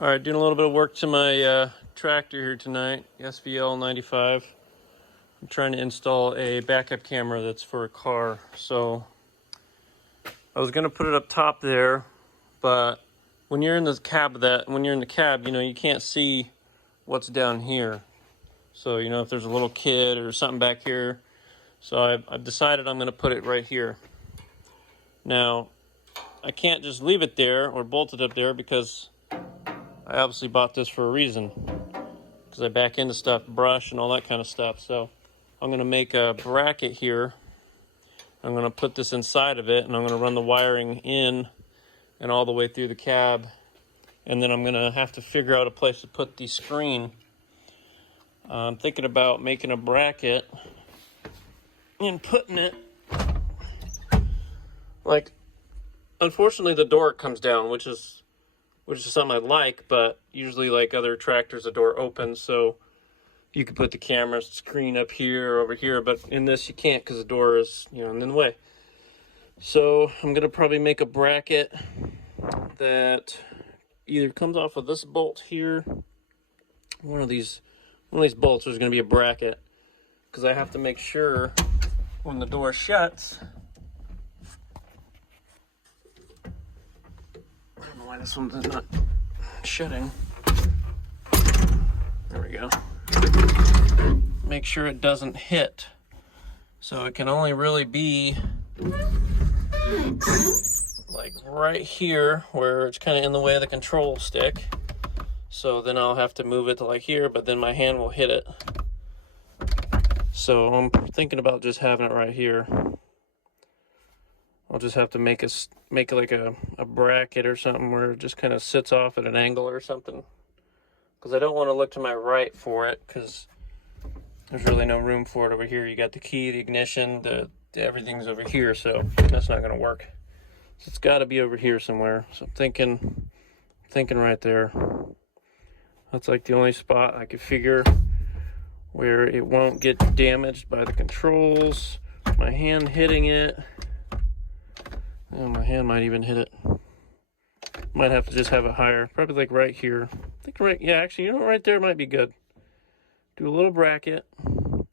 All right, doing a little bit of work to my tractor here tonight, svl95. I'm trying to install a backup camera that's for a car. So I was gonna put it up top there, but when you're in the cab, you know, you can't see what's down here. So, you know, if there's a little kid or something back here. So I've decided I'm gonna put it right here. Now, I can't just leave it there or bolt it up there because I obviously bought this for a reason, because I back into stuff, brush and all that kind of stuff. So I'm gonna make a bracket here. I'm gonna put this inside of it, and I'm gonna run the wiring in and all the way through the cab. And then I'm gonna have to figure out a place to put the screen. I'm thinking about making a bracket and putting it, like, unfortunately the door comes down, which is something I like, but usually, like other tractors, the door opens, so you can put the camera screen up here or over here, but in this you can't because the door is, you know, in the way. So I'm gonna probably make a bracket that either comes off of this bolt here, one of these bolts, there's gonna be a bracket, because I have to make sure when the door shuts. I don't know why this one's not shutting. There we go. Make sure it doesn't hit. So it can only really be like right here, where it's kind of in the way of the control stick. So then I'll have to move it to like here, but then my hand will hit it. So I'm thinking about just having it right here. I'll just have to make it like a bracket or something where it just kind of sits off at an angle or something. Because I don't want to look to my right for it, because there's really no room for it over here. You got the key, the ignition, everything's over here, so that's not going to work. So it's got to be over here somewhere. So I'm thinking right there. That's like the only spot I could figure where it won't get damaged by the controls, my hand hitting it. Oh, my hand might even hit it. Might have to just have it higher, probably like right here. I think right, yeah, actually, you know, right there might be good. Do a little bracket and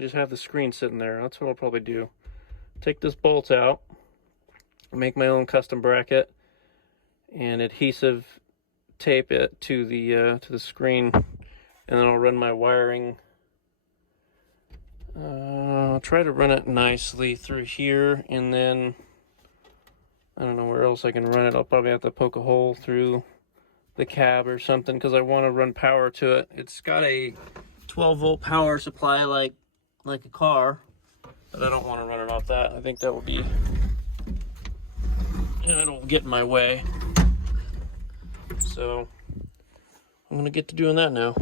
just have the screen sitting there. That's what I'll probably do. Take this bolt out, make my own custom bracket, and adhesive tape it to the screen, and then I'll run my wiring. I'll try to run it nicely through here, and then I don't know where else I can run it. I'll probably have to poke a hole through the cab or something, because I want to run power to it. It's got a 12-volt power supply like a car, but I don't want to run it off that. I think that will be, it'll get in my way. So I'm gonna get to doing that now.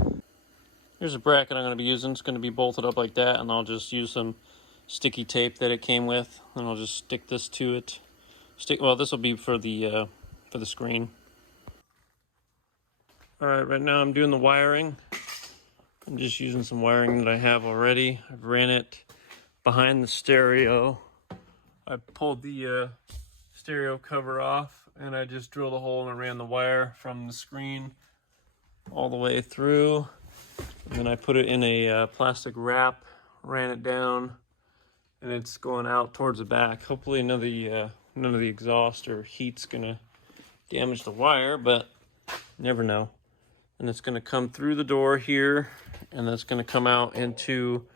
Here's a bracket I'm gonna be using. It's gonna be bolted up like that, and I'll just use some sticky tape that it came with, and I'll just stick this to it. Well, this will be for the screen. All right, right now I'm doing the wiring. I'm just using some wiring that I have already. I've ran it behind the stereo. I pulled the stereo cover off, and I just drilled a hole and I ran the wire from the screen all the way through. And then I put it in a plastic wrap, ran it down, and it's going out towards the back. Hopefully none of the exhaust or heat's gonna damage the wire, but never know. And it's gonna come through the door here, and it's gonna come out into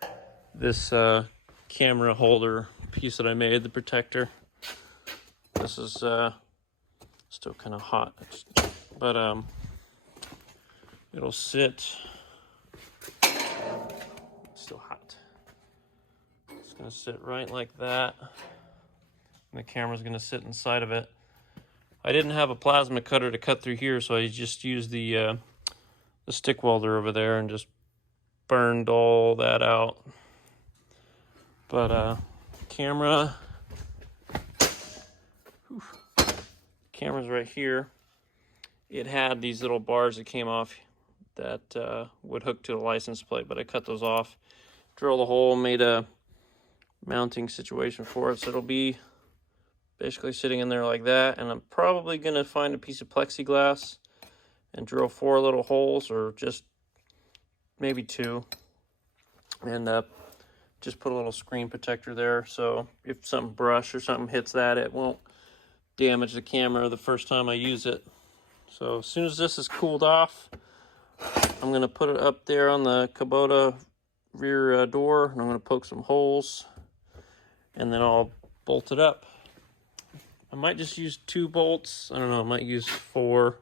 this camera holder piece that I made, the protector. This is still kind of hot, but it'll sit. It's still hot. It's gonna sit right like that. And the camera's gonna sit inside of it. I didn't have a plasma cutter to cut through here, so I just used the stick welder over there and just burned all that out. But camera's right here. It had these little bars that came off that would hook to the license plate, but I cut those off, drilled a hole, made a mounting situation for it, so it'll be basically sitting in there like that. And I'm probably gonna find a piece of plexiglass and drill 4 little holes, or just maybe 2, and just put a little screen protector there, so if some brush or something hits that, it won't damage the camera the first time I use it. So as soon as this is cooled off, I'm going to put it up there on the Kubota rear door, and I'm going to poke some holes, and then I'll bolt it up. I might just use 2 bolts. I don't know, I might use 4.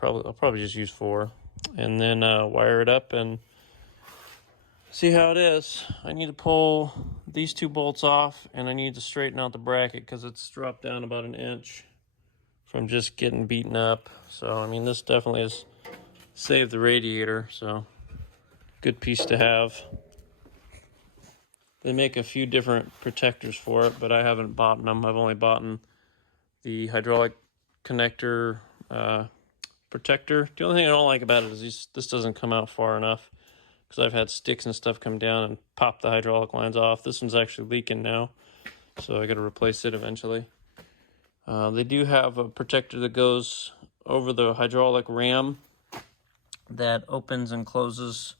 I'll probably just use 4, and then wire it up and see how it is. I need to pull these 2 bolts off, and I need to straighten out the bracket because it's dropped down about 1 inch from just getting beaten up. So I mean, this definitely has saved the radiator, so good piece to have. They make a few different protectors for it, but I haven't bought them. I've only bought the hydraulic connector protector. The only thing I don't like about it is this doesn't come out far enough, because I've had sticks and stuff come down and pop the hydraulic lines off. This one's actually leaking now, so I got to replace it eventually. They do have a protector that goes over the hydraulic ram that opens and closes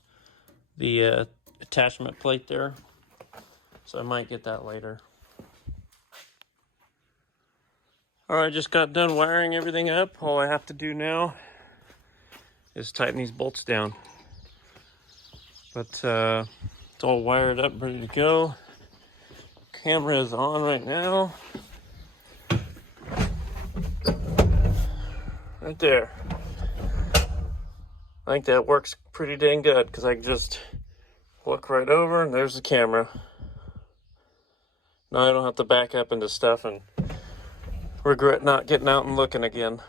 the attachment plate there, so I might get that later. Alright, just got done wiring everything up. All I have to do now is tighten these bolts down. But it's all wired up, ready to go. Camera is on right now. Right there. I think that works pretty dang good, because I can just look right over and there's the camera. Now I don't have to back up into stuff and regret not getting out and looking again.